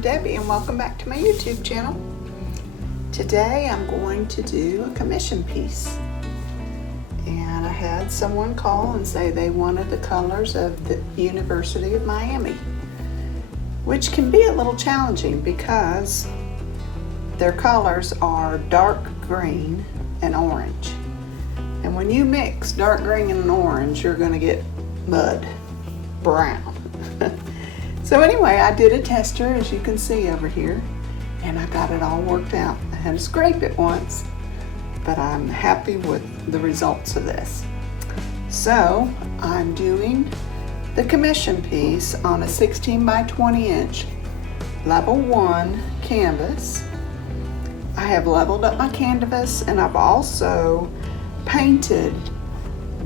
I'm Debbie and welcome back to my YouTube channel. Today I'm going to do a commission piece. And I had someone call and say they wanted the colors of the University of Miami, which can be a little challenging because their colors are dark green and orange. And when you mix dark green and orange, you're going to get mud, brown. So anyway, I did a tester, as you can see over here, and I got it all worked out. I had to scrape it once, but I'm happy with the results of this. So I'm doing the commission piece on a 16 by 20 inch level 1 canvas. I have leveled up my canvas and I've also painted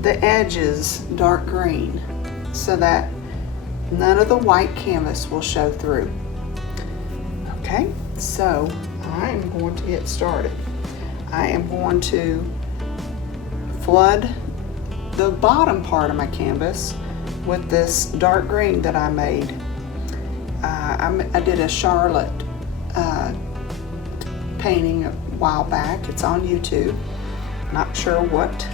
the edges dark green so that none of the white canvas will show through. Okay, so I'm going to get started. I am going to flood the bottom part of my canvas with this dark green that I made. I did a Charlotte painting a while back. It's on YouTube. Not sure what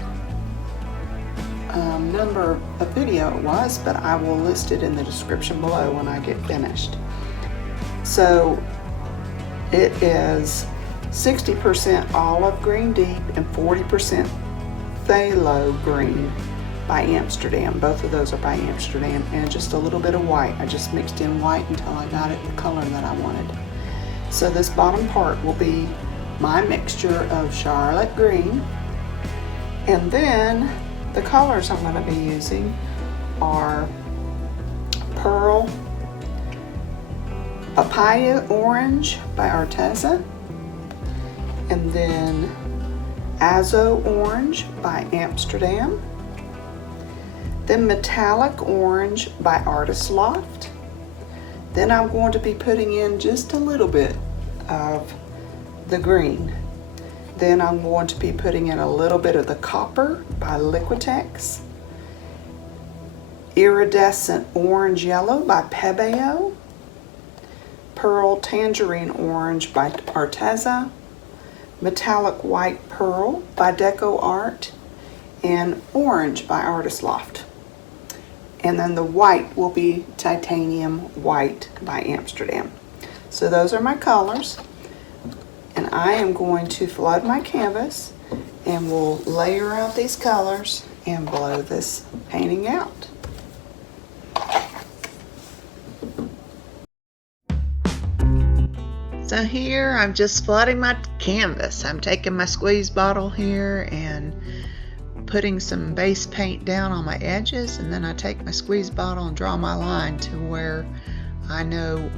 number of video it was, but I will list it in the description below when I get finished. So it is 60% olive green deep and 40% phthalo green by Amsterdam. Both of those are by Amsterdam, and just a little bit of white. I just mixed in white until I got it the color that I wanted. So this bottom part will be my mixture of Charlotte green, and then the colors I'm going to be using are Pearl, Papaya Orange by Arteza, and then Azo Orange by Amsterdam, then Metallic Orange by Loft. Then I'm going to be putting in just a little bit of the green. Then I'm going to be putting in a little bit of the copper by Liquitex, Iridescent Orange Yellow by Pebeo, Pearl Tangerine Orange by Arteza, Metallic White Pearl by DecoArt, and Orange by Loft. And then the white will be Titanium White by Amsterdam. So those are my colors. And I am going to flood my canvas and we'll layer out these colors and blow this painting out. So here I'm just flooding my canvas. I'm taking my squeeze bottle here and putting some base paint down on my edges, and then I take my squeeze bottle and draw my line to where I know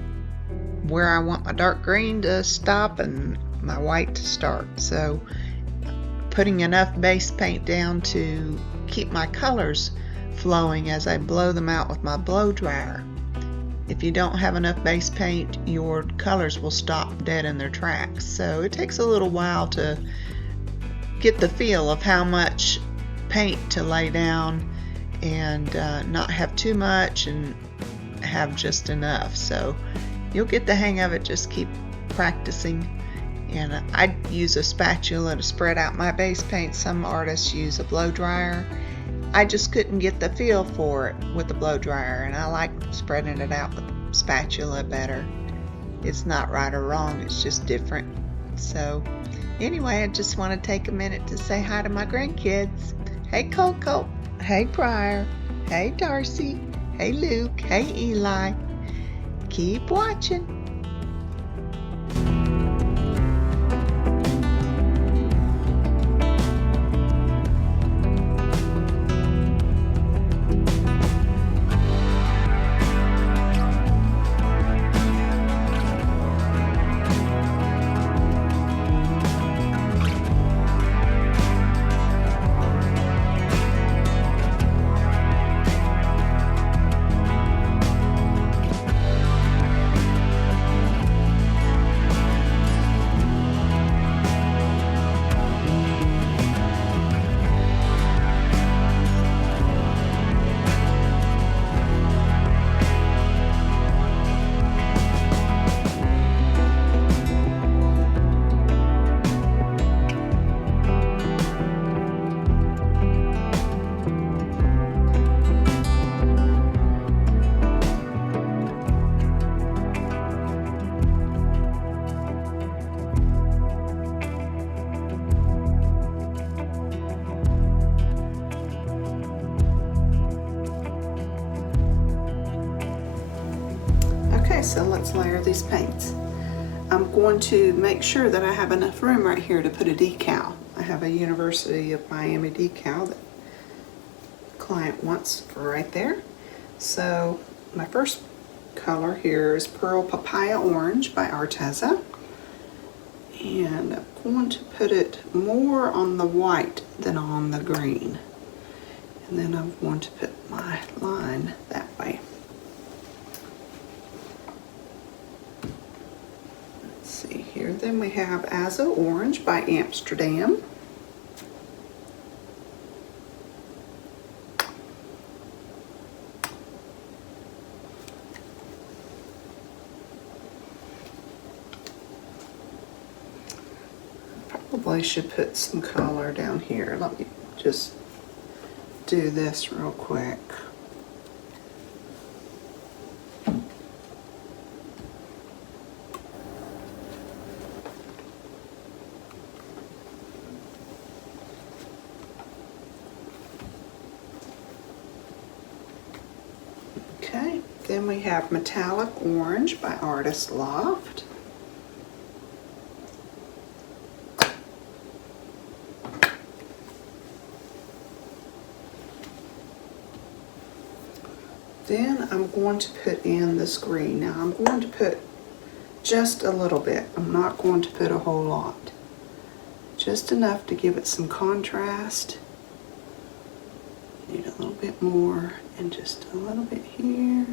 where I want my dark green to stop and my white to start. So putting enough base paint down to keep my colors flowing as I blow them out with my blow dryer. If you don't have enough base paint, your colors will stop dead in their tracks. So it takes a little while to get the feel of how much paint to lay down and not have too much and have just enough. So you'll get the hang of it. Just keep practicing. And I use a spatula to spread out my base paint. Some artists use a blow dryer. I just couldn't get the feel for it with the blow dryer, and I like spreading it out with spatula better. It's not right or wrong, it's just different. So anyway, I just want to take a minute to say hi to my grandkids. Hey Coco, hey Pryor, hey Darcy, hey Luke, hey Eli. Keep watching. so let's layer these paints. I'm going to make sure that I have enough room right here to put a decal. I have a University of Miami decal that the client wants for right there. So my first color here is Pearl Papaya Orange by Arteza. And I'm going to put it more on the white than on the green. And then I'm going to put my line that way. Let's see here. Then we have Azo Orange by Amsterdam. Probably should put some color down here. Let me just do this real quick. Okay, then we have Metallic Orange by Loft. Then I'm going to put in this green. Now I'm going to put just a little bit. I'm not going to put a whole lot. Just enough to give it some contrast. Need a little bit more and just a little bit here.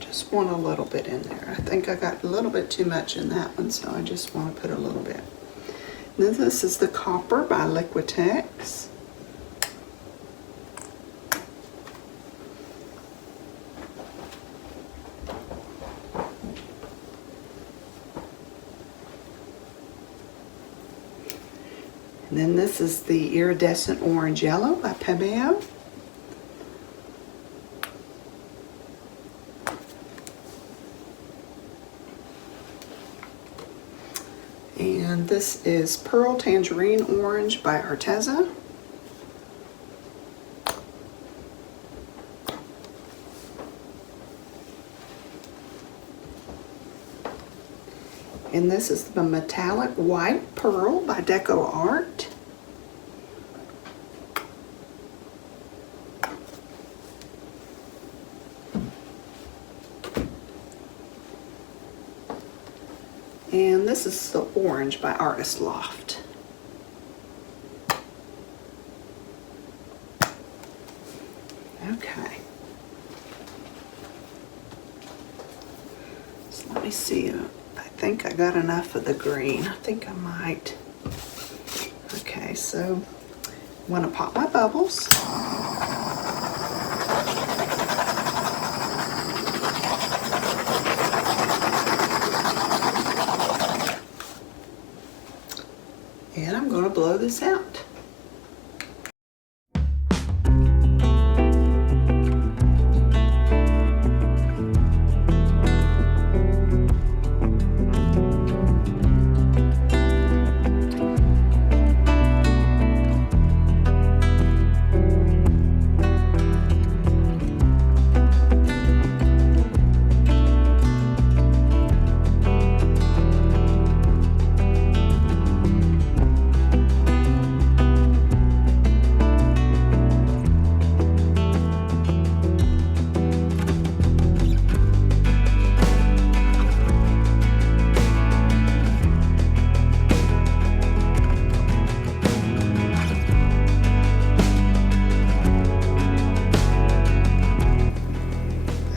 Just want a little bit in there. I think I got a little bit too much in that one, so I just want to put a little bit. Then this is the Copper by Liquitex. And then this is the Iridescent Orange Yellow by Pebeo. And this is Pearl Tangerine Orange by Arteza. And this is the Metallic White Pearl by DecoArt. And this is the Orange by Loft. Okay. So let me see. I think I got enough of the green. I think I might. Okay, so I want to pop my bubbles. And I'm going to blow this out.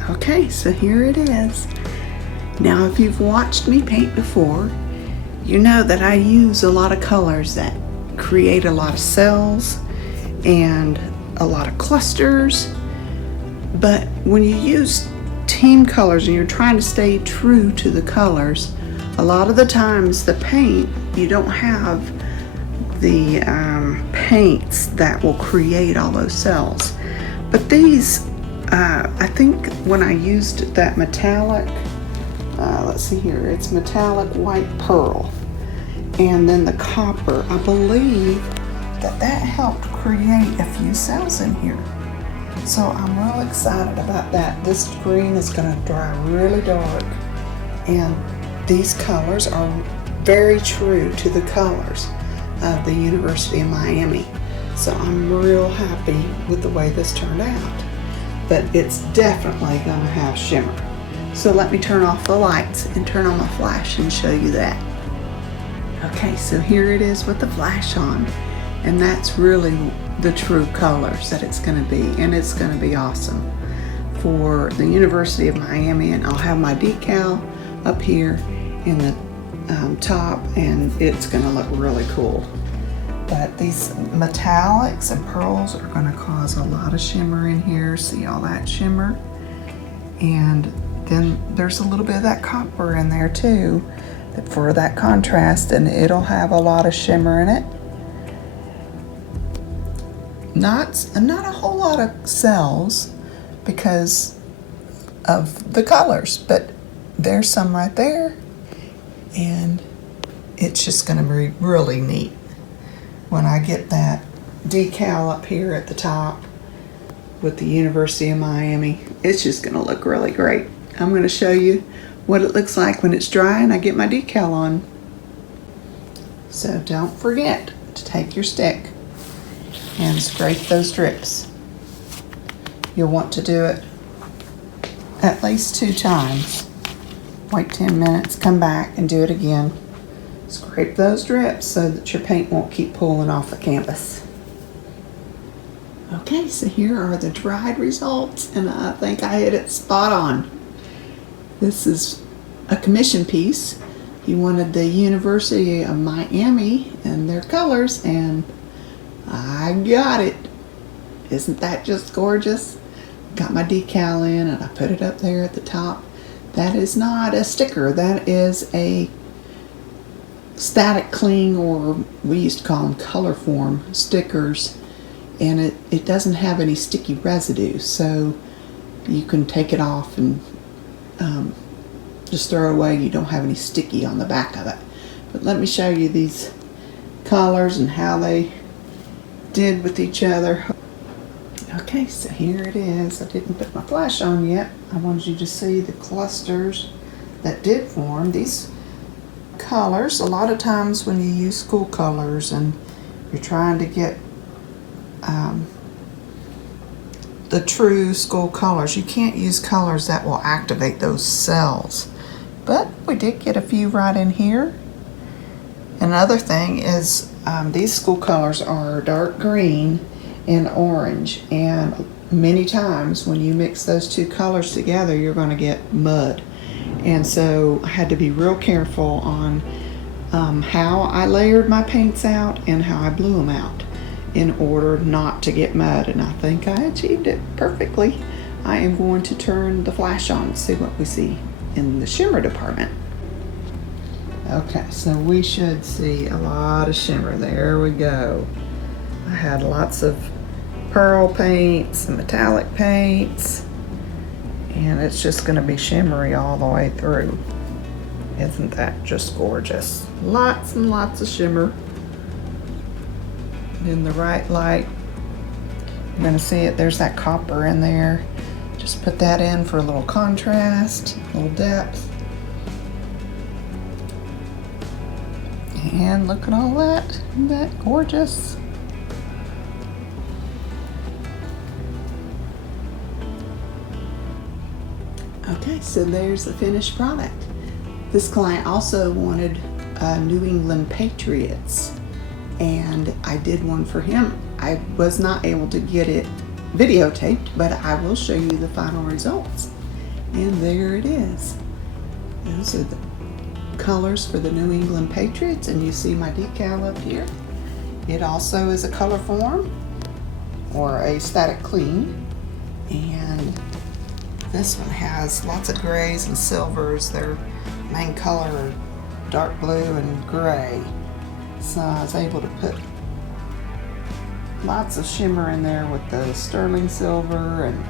Okay, so here it is. Now, if you've watched me paint before, you know that I use a lot of colors that create a lot of cells and a lot of clusters. But when you use team colors and you're trying to stay true to the colors, a lot of the times the paint, you don't have the paints that will create all those cells. But these, I think when I used that metallic, let's see here, it's Metallic White Pearl, and then the copper, I believe that helped create a few cells in here. So I'm real excited about that. This green is going to dry really dark, and these colors are very true to the colors of the University of Miami. So I'm real happy with the way this turned out. But it's definitely going to have shimmer. So let me turn off the lights and turn on my flash and show you that. Okay, so here it is with the flash on, and that's really the true colors that it's going to be, and it's going to be awesome for the University of Miami. And I'll have my decal up here in the top, and it's going to look really cool. But these metallics and pearls are going to cause a lot of shimmer in here. See all that shimmer? And then there's a little bit of that copper in there too for that contrast, and it'll have a lot of shimmer in it. Not a whole lot of cells because of the colors, but there's some right there, and it's just going to be really neat. When I get that decal up here at the top with the University of Miami, it's just going to look really great. I'm going to show you what it looks like when it's dry and I get my decal on. So don't forget to take your stick and scrape those drips. You'll want to do it at least 2 times. Wait 10 minutes, come back and do it again. Scrape those drips so that your paint won't keep pulling off the canvas. Okay, so here are the dried results, and I think I hit it spot on. This is a commission piece. He wanted the University of Miami and their colors, and I got it. Isn't that just gorgeous? Got my decal in and I put it up there at the top. That is not a sticker, that is a static cling, or we used to call them color form stickers, and it doesn't have any sticky residue, so you can take it off and just throw it away. You don't have any sticky on the back of it. But let me show you these colors and how they did with each other. Okay, so here it is. I didn't put my flash on yet. I wanted you to see the clusters that did form. These colors, a lot of times when you use school colors and you're trying to get the true school colors, you can't use colors that will activate those cells. But we did get a few right in here. Another thing is these school colors are dark green and orange, and many times when you mix those 2 colors together, you're going to get mud. And so I had to be real careful on how I layered my paints out and how I blew them out in order not to get mud, and I think I achieved it perfectly. I am going to turn the flash on to see what we see in the shimmer department. Okay, so we should see a lot of shimmer. There we go. I had lots of pearl paints and metallic paints, and it's just going to be shimmery all the way through. Isn't that just gorgeous? Lots and lots of shimmer. In the right light, you're going to see it. There's that copper in there. Just put that in for a little contrast, a little depth. And look at all that. Isn't that gorgeous? Okay, so there's the finished product. This client also wanted New England Patriots, and I did one for him. I was not able to get it videotaped, but I will show you the final results. And there it is. Those are the colors for the New England Patriots, and you see my decal up here. It also is a color form or a static clean, and this one has lots of grays and silvers. Their main color are dark blue and gray. So I was able to put lots of shimmer in there with the sterling silver and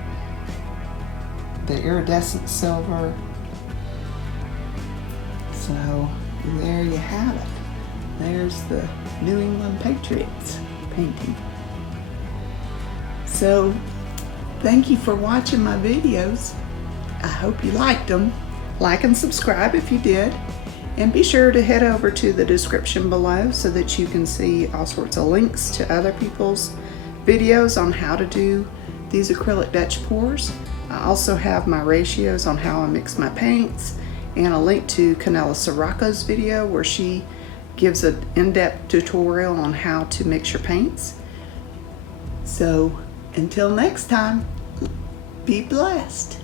the iridescent silver. So there you have it. There's the New England Patriots painting. So Thank you for watching my videos. I hope you liked them. Like and subscribe if you did. And be sure to head over to the description below so that you can see all sorts of links to other people's videos on how to do these acrylic Dutch pours. I also have my ratios on how I mix my paints and a link to Kanella Ciraco's video where she gives an in-depth tutorial on how to mix your paints. So until next time, be blessed.